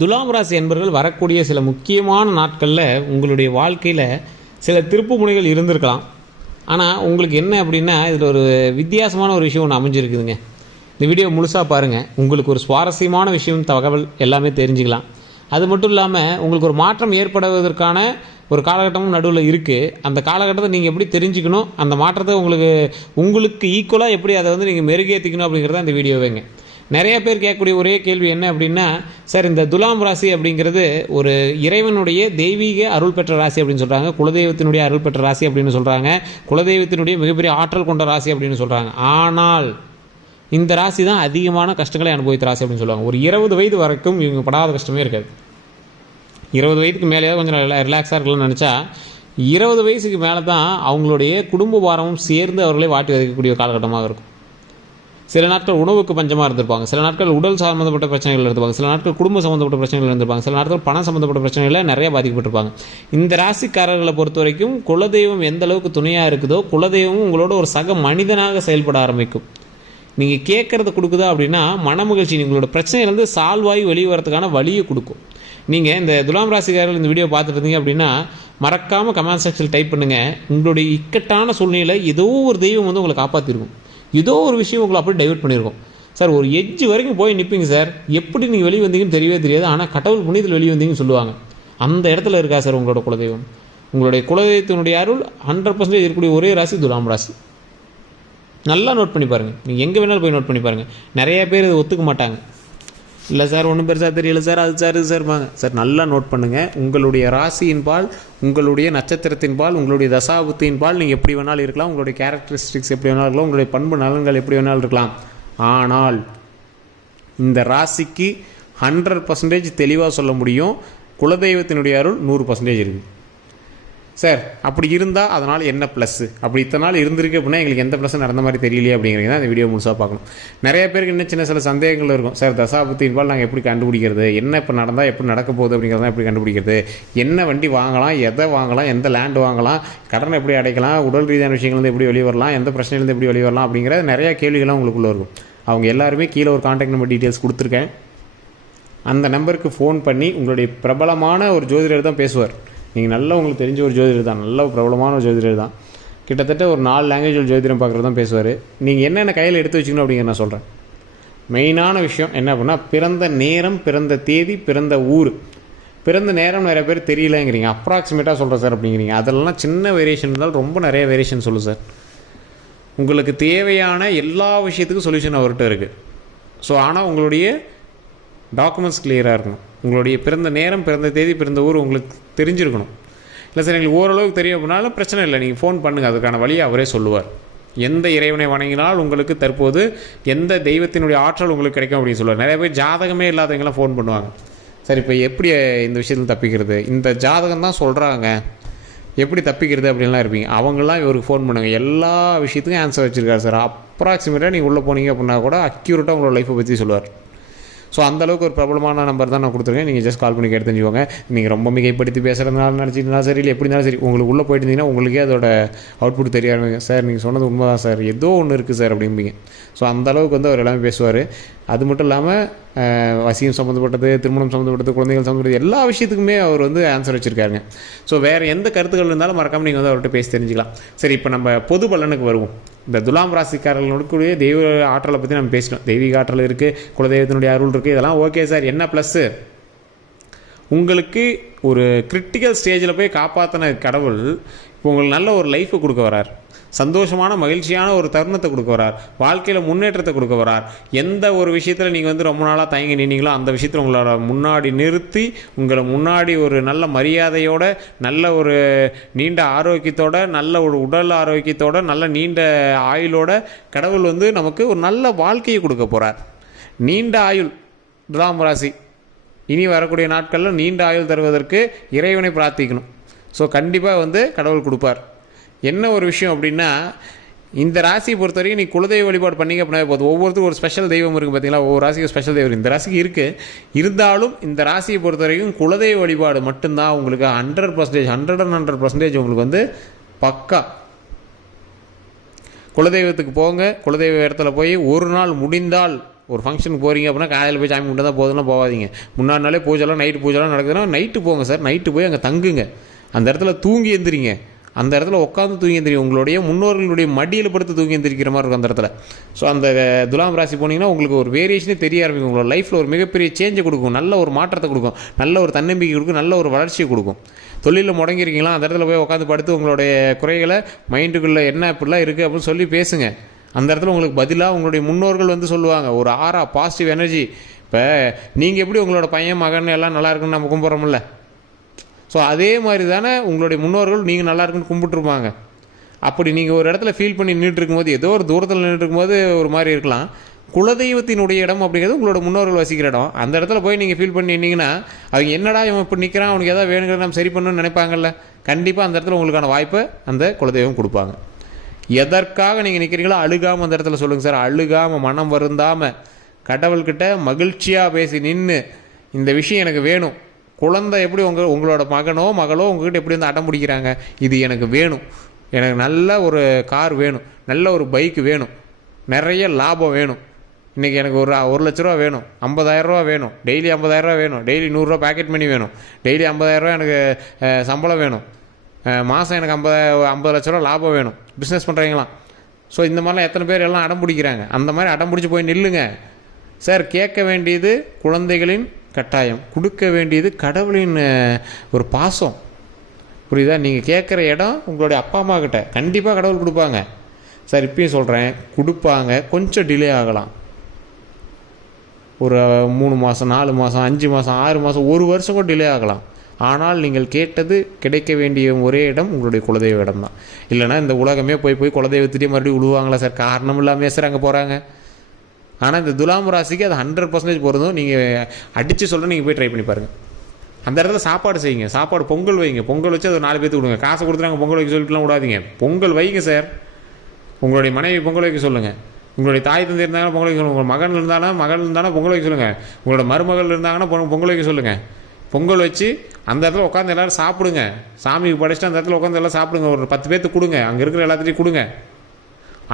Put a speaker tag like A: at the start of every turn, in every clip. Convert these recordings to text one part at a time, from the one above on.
A: துலாம் ராசி என்பவர்கள் வரக்கூடிய சில முக்கியமான நாட்களில் உங்களுடைய வாழ்க்கையில் சில திருப்பு முனைகள் இருந்திருக்கலாம் ஆனால் உங்களுக்கு என்ன அப்படின்னா இதில் ஒரு வித்தியாசமான ஒரு விஷயம் ஒன்று அமைஞ்சிருக்குதுங்க இந்த வீடியோ முழுசாக பாருங்கள் உங்களுக்கு ஒரு சுவாரஸ்யமான விஷயம் தகவல் எல்லாமே தெரிஞ்சுக்கலாம் அது மட்டும் இல்லாமல் உங்களுக்கு ஒரு மாற்றம் ஏற்படுவதற்கான ஒரு காலகட்டமும் நடுவில் இருக்குது அந்த காலகட்டத்தை நீங்கள் எப்படி தெரிஞ்சுக்கணும் அந்த மாற்றத்தை உங்களுக்கு உங்களுக்கு ஈக்குவலாக எப்படி அதை வந்து நீங்கள் மெருகேற்றிக்கணும் அப்படிங்கிறத அந்த வீடியோவேங்க நிறைய பேர் கேட்கக்கூடிய ஒரே கேள்வி என்ன அப்படின்னா சார் இந்த துலாம் ராசி அப்படிங்கிறது ஒரு இறைவனுடைய தெய்வீக அருள் பெற்ற ராசி அப்படின்னு சொல்கிறாங்க குலதெய்வத்தினுடைய அருள் பெற்ற ராசி அப்படின்னு சொல்கிறாங்க குலதெய்வத்தினுடைய மிகப்பெரிய ஆற்றல் கொண்ட ராசி அப்படின்னு சொல்கிறாங்க ஆனால் இந்த ராசி தான் அதிகமான கஷ்டங்களை அனுபவித்த ராசி அப்படின்னு சொல்லுவாங்க ஒரு இருபது வயது வரைக்கும் இவங்க படாத கஷ்டமே இருக்காது இருபது வயதுக்கு மேலே கொஞ்சம் ரிலாக்ஸாக இருக்கலாம்னு நினச்சா இருபது வயசுக்கு மேலே தான் அவங்களுடைய குடும்ப பாரமும் சேர்ந்து அவர்களே வாட்டி வதைக்கக்கூடிய காலகட்டமாக இருக்கும் சில நாட்கள் உணவுக்கு பஞ்சமாக இருந்திருப்பாங்க சில நாட்கள் உடல் சம்மந்தப்பட்ட பிரச்சனைகள் இருந்திருப்பாங்க சில நாட்கள் குடும்ப சம்மந்தப்பட்ட பிரச்சனைகள் இருந்திருப்பாங்க சில நாட்கள் பணம் சம்மந்தப்பட்ட பிரச்சனைகளில் நிறைய பாதிக்கப்பட்டிருப்பாங்க இந்த ராசிக்காரர்களை பொறுத்த வரைக்கும் குலதெய்வம் எந்த அளவுக்கு துணையாக இருக்குதோ குலதெய்வமும் உங்களோட ஒரு சக மனிதனாக செயல்பட ஆரம்பிக்கும் நீங்கள் கேட்குறத கொடுக்குதா அப்படின்னா மன மகிழ்ச்சி உங்களோட பிரச்சனையிலேருந்து சால்வாகி வெளியே வரதுக்கான வழியை கொடுக்கும் நீங்கள் இந்த துலாம் ராசிக்காரர்கள் இந்த வீடியோ பார்த்துட்டு இருந்தீங்க அப்படின்னா மறக்காமல் கமெண்ட் செக்ஷன் டைப் பண்ணுங்கள் உங்களுடைய இக்கட்டான சூழ்நிலை ஏதோ ஒரு தெய்வம் வந்து உங்களை காப்பாற்றிருக்கும் ஏதோ ஒரு விஷயம் உங்களை அப்படியே டைவெர்ட் பண்ணியிருக்கும் சார் ஒரு எஜ்ஜு வரைக்கும் போய் நிற்பீங்க சார் எப்படி நீங்கள் வெளியே வந்தீங்கன்னு தெரியவே தெரியாது ஆனால் கடவுள் புனிதத்தில் வெளியே வந்தீங்கன்னு சொல்லுவாங்க அந்த இடத்துல இருக்கா சார் உங்களோட குலதெய்வம் உங்களுடைய குலதெய்வத்தினுடைய அருள் ஹண்ட்ரட் பர்சன்டேஜ் இருக்கக்கூடிய ஒரே ராசி துலாம் ராசி நல்லா நோட் பண்ணி பாருங்கள் நீங்கள் எங்கே வேணாலும் போய் நோட் பண்ணி பாருங்கள் நிறையா பேர் இதை ஒத்துக்க மாட்டாங்க இல்லை சார் ஒன்றும் பெருசாக தெரியல சார் அது சார் சார்பாங்க சார் நல்லா நோட் பண்ணுங்கள் உங்களுடைய ராசியின் பால் உங்களுடைய நட்சத்திரத்தின் பால் உங்களுடைய தசாபுத்தியின் பால் நீங்கள் எப்படி வேணாலும் இருக்கலாம் உங்களுடைய கேரக்டரிஸ்டிக்ஸ் எப்படி வேணாலும் இருக்கலாம் உங்களுடைய பண்பு நலன்கள் எப்படி வேணாலும் இருக்கலாம் ஆனால் இந்த ராசிக்கு ஹண்ட்ரட் பர்சன்டேஜ் தெளிவாக சொல்ல முடியும் குலதெய்வத்தினுடைய அருள் நூறு பர்சன்டேஜ் இருக்குது சார் அப்படி இருந்தால் அதனால் என்ன ப்ளஸ்ஸு அப்படி இத்தனை நாள் இருந்திருக்கு அப்படின்னா எங்களுக்கு எந்த ப்ளஸ் நடந்த மாதிரி தெரியலையே அப்படிங்கிறது அந்த வீடியோ முழுசாக பார்க்கணும் நிறைய பேருக்கு இன்னும் சின்ன சில சந்தேகங்கள் இருக்கும் சார் இன்பால் நாங்கள் எப்படி கண்டுபிடிக்கிறது என்ன இப்போ நடந்தால் எப்படி நடக்க போகுது அப்படிங்கிறத எப்படி கண்டுபிடிக்கிறது என்ன வண்டி வாங்கலாம் எதை வாங்கலாம் எந்த லேண்ட் வாங்கலாம் கடனை எப்படி அடைக்கலாம் உடல் ரீதியான விஷயங்கள்லேருந்து எப்படி வெளியே வரலாம் எந்த பிரச்சனையிலேருந்து எப்படி வெளிவரலாம் அப்படிங்கிற நிறையா கேள்விகள்லாம் உங்களுக்குள்ளே இருக்கும் அவங்க எல்லாருமே கீழே ஒரு காண்டாக்ட் நம்பர் டீட்டெயில்ஸ் கொடுத்துருக்கேன் அந்த நம்பருக்கு ஃபோன் பண்ணி உங்களுடைய பிரபலமான ஒரு ஜோதிடர் தான் பேசுவார் நீங்கள் நல்லா உங்களுக்கு தெரிஞ்ச ஒரு ஜோதிடர் தான் நல்ல பிரபலமான ஒரு ஜோதிடர் தான் கிட்டத்தட்ட ஒரு நாலு லாங்குவேஜில் ஜோதிடம் பார்க்குறது தான் பேசுவார் நீங்கள் என்னென்ன கையில் எடுத்து வச்சுக்கணும் அப்படிங்கிற நான் சொல்கிறேன் மெயினான விஷயம் என்ன அப்படின்னா பிறந்த நேரம் பிறந்த தேதி பிறந்த ஊர் பிறந்த நேரம் நிறைய பேர் தெரியலங்கிறீங்க அப்ராக்சிமேட்டாக சொல்கிறேன் சார் அப்படிங்கிறீங்க அதெல்லாம் சின்ன வேரியேஷன் இருந்தாலும் ரொம்ப நிறைய வேரியேஷன் சொல்லு சார் உங்களுக்கு தேவையான எல்லா விஷயத்துக்கும் சொல்யூஷன் அவர்கிட்ட இருக்குது ஸோ ஆனால் உங்களுடைய டாக்குமெண்ட்ஸ் கிளியராக இருக்கணும் உங்களுடைய பிறந்த நேரம் பிறந்த தேதி பிறந்த ஊர் உங்களுக்கு தெரிஞ்சிருக்கணும் இல்லை சார் எங்களுக்கு ஓரளவுக்கு தெரியும் அப்படின்னாலும் பிரச்சனை இல்லை நீங்கள் ஃபோன் பண்ணுங்கள் அதுக்கான வழியை அவரே சொல்லுவார் எந்த இறைவனை வணங்கினால் உங்களுக்கு தற்போது எந்த தெய்வத்தினுடைய ஆற்றல் உங்களுக்கு கிடைக்கும் அப்படின்னு சொல்லுவார் நிறைய பேர் ஜாதகமே இல்லாதவங்களாம் ஃபோன் பண்ணுவாங்க சார் இப்போ எப்படி இந்த விஷயத்தில் தப்பிக்கிறது இந்த ஜாதகம் தான் சொல்கிறாங்க எப்படி தப்பிக்கிறது அப்படின்லாம் இருப்பீங்க அவங்களாம் இவருக்கு ஃபோன் பண்ணுங்கள் எல்லா விஷயத்துக்கும் ஆன்சர் வச்சுருக்காரு சார் அப்ராக்சிமேட்டாக நீங்கள் உள்ளே போனீங்க அப்படின்னா கூட அக்யூரேட்டாக உங்களோட லைஃப்பை பற்றி சொல்லுவார் ஸோ அந்தளவுக்கு ஒரு பிரபலமான நம்பர் தான் நான் கொடுத்துருக்கேன் நீங்கள் ஜஸ்ட் கால் பண்ணி கேட்டு தெரிஞ்சுக்கோங்க நீங்கள் ரொம்ப மிகைப்படுத்தி பேசுகிறதுனால நினச்சிங்கன்னா சரி இல்லை எப்படி இருந்தாலும் சரி உங்களுக்கு உள்ளே போயிட்டு உங்களுக்கே அதோட அவுட்புட் புட் சார் நீங்கள் சொன்னது உண்மை தான் சார் ஏதோ ஒன்று இருக்குது சார் அப்படிம்பீங்க ஸோ அந்தளவுக்கு வந்து அவர் எல்லாமே பேசுவார் அது மட்டும் இல்லாமல் வசியம் சம்மந்தப்பட்டது திருமணம் சம்மந்தப்பட்டது குழந்தைகள் சம்மந்தப்பட்டது எல்லா விஷயத்துக்குமே அவர் வந்து ஆன்சர் வச்சுருக்காருங்க ஸோ வேறு எந்த கருத்துக்கள் இருந்தாலும் மறக்காமல் நீங்கள் வந்து அவர்கிட்ட பேசி தெரிஞ்சுக்கலாம் சரி இப்போ நம்ம பொது பலனுக்கு வருவோம் இந்த துலாம் ராசிக்காரர்களுடைய தெய்வ ஆற்றலை பற்றி நம்ம பேசணும் தெய்வீக ஆற்றல் இருக்குது குலதெய்வத்தினுடைய அருள் இருக்குது இதெல்லாம் ஓகே சார் என்ன ப்ளஸ்ஸு உங்களுக்கு ஒரு கிரிட்டிக்கல் ஸ்டேஜில் போய் காப்பாற்றின கடவுள் இப்போ உங்களுக்கு நல்ல ஒரு லைஃப்பை கொடுக்க வரார் சந்தோஷமான மகிழ்ச்சியான ஒரு தருணத்தை கொடுக்க வரார் வாழ்க்கையில் முன்னேற்றத்தை கொடுக்க வரார் எந்த ஒரு விஷயத்தில் நீங்கள் வந்து ரொம்ப நாளாக தயங்கி நின்னீங்களோ அந்த விஷயத்தில் உங்களோட முன்னாடி நிறுத்தி உங்களை முன்னாடி ஒரு நல்ல மரியாதையோட நல்ல ஒரு நீண்ட ஆரோக்கியத்தோட நல்ல ஒரு உடல் ஆரோக்கியத்தோட நல்ல நீண்ட ஆயுளோட கடவுள் வந்து நமக்கு ஒரு நல்ல வாழ்க்கையை கொடுக்க போகிறார் நீண்ட ஆயுள் துலாம் ராசி இனி வரக்கூடிய நாட்களில் நீண்ட ஆயுள் தருவதற்கு இறைவனை பிரார்த்திக்கணும் ஸோ கண்டிப்பாக வந்து கடவுள் கொடுப்பார் என்ன ஒரு விஷயம் அப்படின்னா இந்த ராசியை பொறுத்தவரைக்கும் நீ குலதெய்வ வழிபாடு பண்ணிங்க அப்படின்னா போதும் ஒவ்வொருத்தருக்கும் ஒரு ஸ்பெஷல் தெய்வம் இருக்குது பார்த்தீங்களா ஒவ்வொரு ராசிக்கும் ஸ்பெஷல் தெய்வம் இந்த ராசிக்கு இருக்குது இருந்தாலும் இந்த ராசியை பொறுத்த வரைக்கும் குலதெய்வ வழிபாடு மட்டும்தான் உங்களுக்கு hundred percentage hundred and hundred percentage உங்களுக்கு வந்து பக்கா குலதெய்வத்துக்கு போங்க குலதெய்வ இடத்துல போய் ஒரு நாள் முடிந்தால் ஒரு ஃபங்க்ஷனுக்கு போகிறீங்க அப்படின்னா காலையில் போய் சாமி கும்பிட்டு தான் போதெல்லாம் போகாதீங்க முன்னாடி நாளே பூஜைலாம் நைட்டு பூஜைலாம் நடக்குதுன்னா நைட்டு போங்க சார் நைட்டு போய் அங்கே தங்குங்க அந்த இடத்துல தூங்கி எந்திரிங்க அந்த இடத்துல உட்காந்து தூங்கி எந்திரிக்கும் உங்களுடைய முன்னோர்களுடைய மடியில் படுத்து தூங்கி எந்திரிக்கிற மாதிரி இருக்கும் அந்த இடத்துல ஸோ அந்த துலாம் ராசி போனீங்கன்னா உங்களுக்கு ஒரு வேரியேஷனே தெரிய ஆரம்பிக்கும் உங்களோட லைஃப்பில் ஒரு மிகப்பெரிய சேஞ்சை கொடுக்கும் நல்ல ஒரு மாற்றத்தை கொடுக்கும் நல்ல ஒரு தன்னம்பிக்கை கொடுக்கும் நல்ல ஒரு வளர்ச்சியை கொடுக்கும் தொழிலில் முடங்கியிருக்கீங்களா அந்த இடத்துல போய் உட்காந்து படுத்து உங்களுடைய குறைகளை மைண்டுக்குள்ளே என்ன இப்படிலாம் இருக்குது அப்படின்னு சொல்லி பேசுங்க அந்த இடத்துல உங்களுக்கு பதிலாக உங்களுடைய முன்னோர்கள் வந்து சொல்லுவாங்க ஒரு ஆறா பாசிட்டிவ் எனர்ஜி இப்போ நீங்கள் எப்படி உங்களோட பையன் மகன் எல்லாம் நல்லா இருக்குன்னு நம்ம கும்பிட்றோம்ல ஸோ அதே மாதிரி தானே உங்களுடைய முன்னோர்கள் நீங்கள் நல்லா இருக்குன்னு கும்பிட்டுருப்பாங்க அப்படி நீங்கள் ஒரு இடத்துல ஃபீல் பண்ணி நின்றுட்டு இருக்கும்போது ஏதோ ஒரு தூரத்தில் நின்றுட்டு இருக்கும்போது ஒரு மாதிரி இருக்கலாம் குலதெய்வத்தினுடைய இடம் அப்படிங்கிறது உங்களோட முன்னோர்கள் வசிக்கிற இடம் அந்த இடத்துல போய் நீங்கள் ஃபீல் நின்னீங்கன்னா அவங்க என்னடா இவன் இப்போ நிற்கிறான் அவனுக்கு எதாவது வேணுங்கிறத நம்ம சரி பண்ணணும்னு நினைப்பாங்கல்ல கண்டிப்பாக அந்த இடத்துல உங்களுக்கான வாய்ப்பை அந்த குலதெய்வம் கொடுப்பாங்க எதற்காக நீங்கள் நிற்கிறீங்களோ அழுகாமல் அந்த இடத்துல சொல்லுங்கள் சார் அழுகாமல் மனம் வருந்தாமல் கடவுள்கிட்ட மகிழ்ச்சியாக பேசி நின்று இந்த விஷயம் எனக்கு வேணும் குழந்தை எப்படி உங்கள் உங்களோட மகனோ மகளோ உங்ககிட்ட எப்படி வந்து அடம் பிடிக்கிறாங்க இது எனக்கு வேணும் எனக்கு நல்ல ஒரு கார் வேணும் நல்ல ஒரு பைக் வேணும் நிறைய லாபம் வேணும் இன்றைக்கி எனக்கு ஒரு ஒரு லட்ச ரூபா வேணும் ஐம்பதாயிரரூவா வேணும் டெய்லி ரூபா வேணும் டெய்லி நூறுரூவா பேக்கெட் மணி வேணும் டெய்லி ஐம்பதாயிரரூவா எனக்கு சம்பளம் வேணும் மாதம் எனக்கு ஐம்பது ஐம்பது லட்ச ரூபா லாபம் வேணும் பிஸ்னஸ் பண்ணுறீங்களா ஸோ இந்த மாதிரிலாம் எத்தனை பேர் எல்லாம் அடம் பிடிக்கிறாங்க அந்த மாதிரி அடம் பிடிச்சி போய் நில்லுங்க சார் கேட்க வேண்டியது குழந்தைகளின் கட்டாயம் கொடுக்க வேண்டியது கடவுளின் ஒரு பாசம் புரியுதா நீங்கள் கேட்குற இடம் உங்களுடைய அப்பா அம்மா கிட்ட கண்டிப்பாக கடவுள் கொடுப்பாங்க சார் இப்பயும் சொல்கிறேன் கொடுப்பாங்க கொஞ்சம் டிலே ஆகலாம் ஒரு மூணு மாதம் நாலு மாதம் அஞ்சு மாதம் ஆறு மாதம் ஒரு வருஷம் கூட டிலே ஆகலாம் ஆனால் நீங்கள் கேட்டது கிடைக்க வேண்டிய ஒரே இடம் உங்களுடைய குலதெய்வ இடம் தான் இல்லைனா இந்த உலகமே போய் போய் குலதெய்வத்திட்டே மறுபடியும் விழுவாங்களா சார் காரணம் இல்லாமல் சார் அங்கே போகிறாங்க ஆனால் இந்த துலாம் ராசிக்கு அது ஹண்ட்ரட் பர்சன்டேஜ் பொருந்தும் நீங்கள் அடித்து சொல்ல நீங்கள் போய் ட்ரை பண்ணி பாருங்கள் அந்த இடத்துல சாப்பாடு செய்யுங்க சாப்பாடு பொங்கல் வைங்க பொங்கல் வச்சு அது நாலு பேர்த்துக்கு கொடுங்க காசை கொடுத்துறாங்க பொங்கல் வைக்க சொல்லிட்டுலாம் விடாதீங்க பொங்கல் வைங்க சார் உங்களுடைய மனைவி பொங்கல் வைக்க சொல்லுங்கள் உங்களுடைய தாய் தந்தை இருந்தாங்கன்னா பொங்கல் வைக்க சொல்லுங்கள் உங்கள் மகன் இருந்தாலும் மகள் இருந்தாலும் பொங்கல் வைக்க சொல்லுங்கள் உங்களோட மருமகள் இருந்தாங்கன்னா பொங்கல் வைக்க சொல்லுங்கள் பொங்கல் வச்சு அந்த இடத்துல உட்காந்து எல்லோரும் சாப்பிடுங்க சாமிக்கு படைச்சிட்டு அந்த இடத்துல உட்காந்து எல்லாம் சாப்பிடுங்க ஒரு பத்து பேர்த்து கொடுங்க அங்கே இருக்கிற எல்லாத்துலேயும் கொடுங்க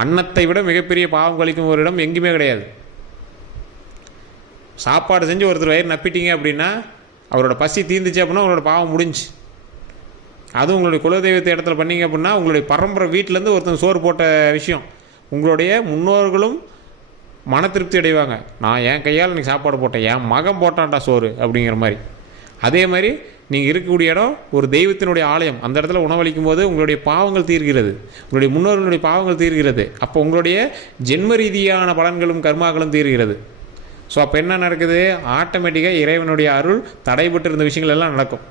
A: அன்னத்தை விட மிகப்பெரிய பாவம் கழிக்கும் ஒரு இடம் எங்கேயுமே கிடையாது சாப்பாடு செஞ்சு ஒருத்தர் வயிறு நப்பிட்டீங்க அப்படின்னா அவரோட பசி தீர்ந்துச்சு அப்படின்னா அவரோட பாவம் முடிஞ்சு அதுவும் உங்களுடைய குலதெய்வத்தை இடத்துல பண்ணீங்க அப்படின்னா உங்களுடைய பரம்பரை வீட்டிலேருந்து ஒருத்தன் சோறு போட்ட விஷயம் உங்களுடைய முன்னோர்களும் மன திருப்தி அடைவாங்க நான் என் கையால் இன்றைக்கி சாப்பாடு போட்டேன் என் மகன் போட்டான்டா சோறு அப்படிங்கிற மாதிரி அதே மாதிரி நீங்கள் இருக்கக்கூடிய இடம் ஒரு தெய்வத்தினுடைய ஆலயம் அந்த இடத்துல உணவளிக்கும் போது உங்களுடைய பாவங்கள் தீர்கிறது உங்களுடைய முன்னோர்களுடைய பாவங்கள் தீர்கிறது அப்போ உங்களுடைய ஜென்ம ரீதியான பலன்களும் கர்மாக்களும் தீர்கிறது ஸோ அப்போ என்ன நடக்குது ஆட்டோமேட்டிக்காக இறைவனுடைய அருள் தடைபட்டு இருந்த விஷயங்கள் எல்லாம் நடக்கும்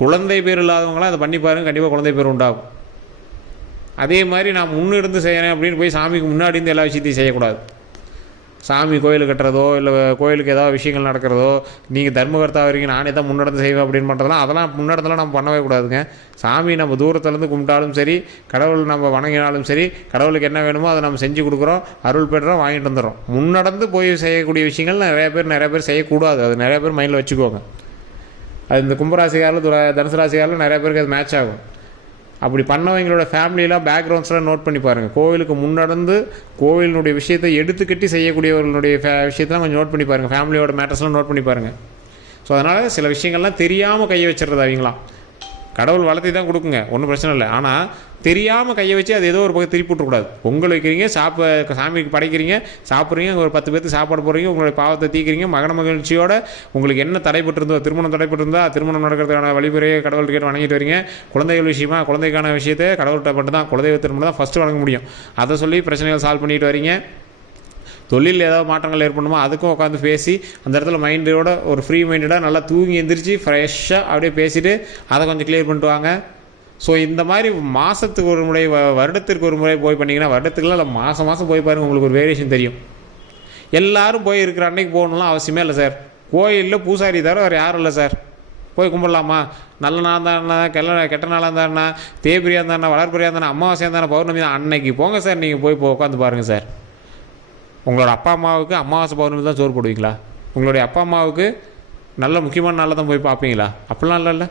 A: குழந்தை பேர் இல்லாதவங்களாம் அதை பண்ணி பாருங்கள் கண்டிப்பாக குழந்தை பேர் உண்டாகும் அதே மாதிரி நான் முன்னிருந்து செய்கிறேன் அப்படின்னு போய் சாமிக்கு முன்னாடி இருந்து எல்லா விஷயத்தையும் செய்யக்கூடாது சாமி கோயில் கட்டுறதோ இல்லை கோயிலுக்கு ஏதாவது விஷயங்கள் நடக்கிறதோ நீங்கள் தர்மகர்த்தா வரீங்க நானே தான் முன்னடந்து செய்வேன் அப்படின்னு பண்ணுறதுலாம் அதெல்லாம் முன்னடத்துல நம்ம பண்ணவே கூடாதுங்க சாமி நம்ம தூரத்துலேருந்து கும்பிட்டாலும் சரி கடவுள் நம்ம வணங்கினாலும் சரி கடவுளுக்கு என்ன வேணுமோ அதை நம்ம செஞ்சு கொடுக்குறோம் அருள் பெற்றோம் வாங்கிட்டு வந்துடுறோம் முன்னடந்து போய் செய்யக்கூடிய விஷயங்கள் நிறைய பேர் நிறைய பேர் செய்யக்கூடாது அது நிறைய பேர் மைண்டில் வச்சுக்கோங்க அது இந்த கும்பராசிக்காரில் துரா தனுசு ராசிக்காரில் நிறைய பேருக்கு அது மேட்ச் ஆகும் அப்படி பண்ணவங்களோட ஃபேமிலியெலாம் பேக்ரவுண்ட்ஸ்லாம் நோட் பண்ணி பாருங்கள் கோவிலுக்கு முன்னடந்து கோவிலினுடைய விஷயத்தை எடுத்துக்கட்டி செய்யக்கூடியவர்களுடைய ஃபே விஷயத்தெலாம் கொஞ்சம் நோட் பண்ணி பாருங்கள் ஃபேமிலியோட மேட்டர்ஸ்லாம் நோட் பண்ணி பாருங்கள் ஸோ அதனால் சில விஷயங்கள்லாம் தெரியாமல் கையை வச்சிடுறது அவங்களாம் கடவுள் வளர்த்தி தான் கொடுக்குங்க ஒன்றும் பிரச்சனை இல்லை ஆனால் தெரியாமல் கையை வச்சு அது ஏதோ ஒரு பக்கம் திருப்பி விட்டுக்கூடாது பொங்கல் வைக்கிறீங்க சாப்பிட சாமிக்கு படைக்கிறீங்க சாப்பிட்றீங்க ஒரு பத்து பேர்த்து சாப்பாடு போடுறீங்க உங்களுடைய பாவத்தை தீக்கிறீங்க மகன மகிழ்ச்சியோட உங்களுக்கு என்ன தடைப்பட்டிருந்தோ திருமணம் தடைப்பட்டிருந்தா திருமணம் நடக்கிறதுக்கான வழிமுறையை கடவுள் கேட்டு வணங்கிட்டு வரீங்க குழந்தைகள் விஷயமா குழந்தைக்கான விஷயத்தை கடவுள்கிட்ட மட்டும் தான் குலதெய்வத்தின் மட்டும் தான் ஃபஸ்ட்டு வழங்க முடியும் அதை சொல்லி பிரச்சனைகள் சால்வ் பண்ணிட்டு வரீங்க தொழில் ஏதாவது மாற்றங்கள் ஏற்படணுமோ அதுக்கும் உட்காந்து பேசி அந்த இடத்துல மைண்டோட ஒரு ஃப்ரீ மைண்டடாக நல்லா தூங்கி எழுந்திரிச்சு ஃப்ரெஷ்ஷாக அப்படியே பேசிவிட்டு அதை கொஞ்சம் கிளியர் பண்ணிட்டு வாங்க ஸோ இந்த மாதிரி மாதத்துக்கு ஒரு முறை வருடத்திற்கு ஒரு முறை போய் பண்ணிங்கன்னா வருடத்துக்குலாம் இல்லை மாதம் மாதம் போய் பாருங்கள் உங்களுக்கு ஒரு வேரியேஷன் தெரியும் எல்லோரும் போய் இருக்கிற அன்னைக்கு போகணும்லாம் அவசியமே இல்லை சார் கோயிலில் பூசாரி தவிர வேறு யாரும் இல்லை சார் போய் கும்பிடலாமா நல்ல நாள் தானே கெல்ல கெட்ட நாளாக இருந்தாருண்ணா தேய்பிரியாக இருந்தாருண்ணா வளர்பிரியாக இருந்தானே அமாவாசையாக இருந்தானே பௌர்ணமி தான் அன்னைக்கு போங்க சார் நீங்கள் போய் உட்காந்து பாருங்கள் சார் உங்களோட அப்பா அம்மாவுக்கு அமாவாசை பௌர்ணமி தான் சோறு போடுவீங்களா உங்களுடைய அப்பா அம்மாவுக்கு நல்ல முக்கியமான நாளில் தான் போய் பார்ப்பீங்களா அப்படிலாம் இல்லை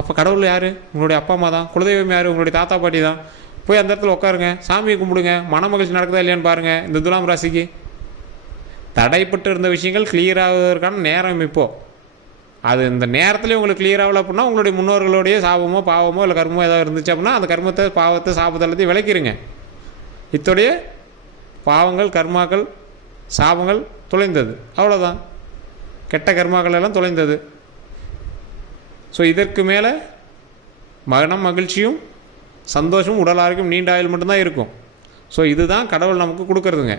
A: அப்போ கடவுள் யார் உங்களுடைய அப்பா அம்மா தான் குலதெய்வம் யார் உங்களுடைய தாத்தா பாட்டி தான் போய் அந்த இடத்துல உட்காருங்க சாமியை கும்பிடுங்க மன மகிழ்ச்சி நடக்குதா இல்லையான்னு பாருங்கள் இந்த துலாம் ராசிக்கு தடைப்பட்டு இருந்த விஷயங்கள் கிளியர் ஆகுவதற்கான நேரம் இப்போது அது இந்த நேரத்துலேயே உங்களுக்கு கிளியர் ஆகலை அப்படின்னா உங்களுடைய முன்னோர்களுடைய சாபமோ பாவமோ இல்லை கர்மமோ ஏதாவது இருந்துச்சு அப்படின்னா அந்த கர்மத்தை பாவத்தை சாபத்தை எல்லாத்தையும் விளக்கிடுங்க இத்தோடைய பாவங்கள் கர்மாக்கள் சாபங்கள் தொலைந்தது அவ்வளோதான் கெட்ட கர்மாக்கள் எல்லாம் தொலைந்தது ஸோ இதற்கு மேலே மகனம் மகிழ்ச்சியும் சந்தோஷமும் உடல் ஆரோக்கியம் நீண்ட ஆயுள் மட்டும்தான் இருக்கும் ஸோ இதுதான் கடவுள் நமக்கு கொடுக்குறதுங்க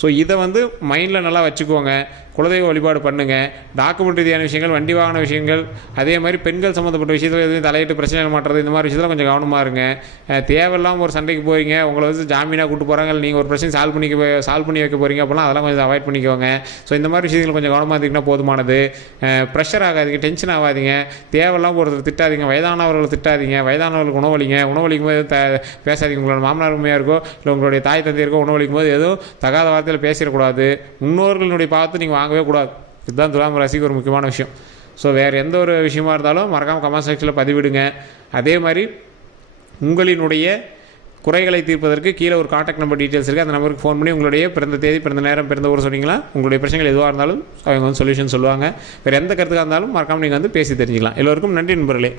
A: ஸோ இதை வந்து மைண்டில் நல்லா வச்சுக்கோங்க குலதெய்வ வழிபாடு பண்ணுங்கள் டாக்குமெண்ட் ரீதியான விஷயங்கள் வண்டி வாகன விஷயங்கள் அதே மாதிரி பெண்கள் சம்மந்தப்பட்ட விஷயத்தில் எதுவும் தலையிட்டு பிரச்சனை மாட்டுறது இந்த மாதிரி விஷயத்தில் கொஞ்சம் கவனமாக இருங்க தேவையில்லாமல் ஒரு சண்டைக்கு போகிறீங்க உங்களை வந்து ஜாமீனாக கூப்பிட்டு போகிறாங்க நீங்கள் ஒரு பிரச்சனை சால்வ் பண்ணி சால்வ் பண்ணி வைக்க போகிறீங்க அப்போலாம் அதெல்லாம் கொஞ்சம் அவாய்ட் பண்ணிக்கோங்க ஸோ இந்த மாதிரி விஷயங்கள் கொஞ்சம் கவனமாக இருந்தீங்கன்னா போதுமானது ப்ரெஷர் ஆகாதீங்க டென்ஷன் ஆகாதீங்க தேவையில்லாமல் ஒருத்தர் திட்டாதீங்க வயதானவர்களை திட்டாதீங்க வயதானவர்களுக்கு உணவளிங்க உணவளிக்கும் போது த பேசாதீங்க உங்களோட மாமனார் உண்மையாக இருக்கோ இல்லை உங்களுடைய தாய் தந்தையிருக்கோ உணவளிக்கும் போது எதுவும் தகாத வார்த்தையில் பேசிடக்கூடாது முன்னோர்களுடைய பார்த்து நீங்கள் வாங்கவே கூடாது இதுதான் துலாம் ராசிக்கு ஒரு முக்கியமான விஷயம் ஸோ வேறு எந்த ஒரு விஷயமா இருந்தாலும் மறக்காமல் கமெண்ட் செக்ஷனில் பதிவிடுங்க அதே மாதிரி உங்களினுடைய குறைகளை தீர்ப்பதற்கு கீழே ஒரு காண்டாக்ட் நம்பர் டீட்டெயில்ஸ் இருக்குது அந்த நம்பருக்கு ஃபோன் பண்ணி உங்களுடைய பிறந்த தேதி பிறந்த நேரம் பிறந்த ஊர் சொன்னீங்களா உங்களுடைய பிரச்சனைகள் எதுவாக இருந்தாலும் அவங்க வந்து சொல்யூஷன் சொல்லுவாங்க வேறு எந்த கருத்துக்காக இருந்தாலும் மறக்காமல் நீங்கள் வந்து பேசி தெரிஞ்சுக்கலாம் எல்லோருக்கும் நன்றி நண்பர்களே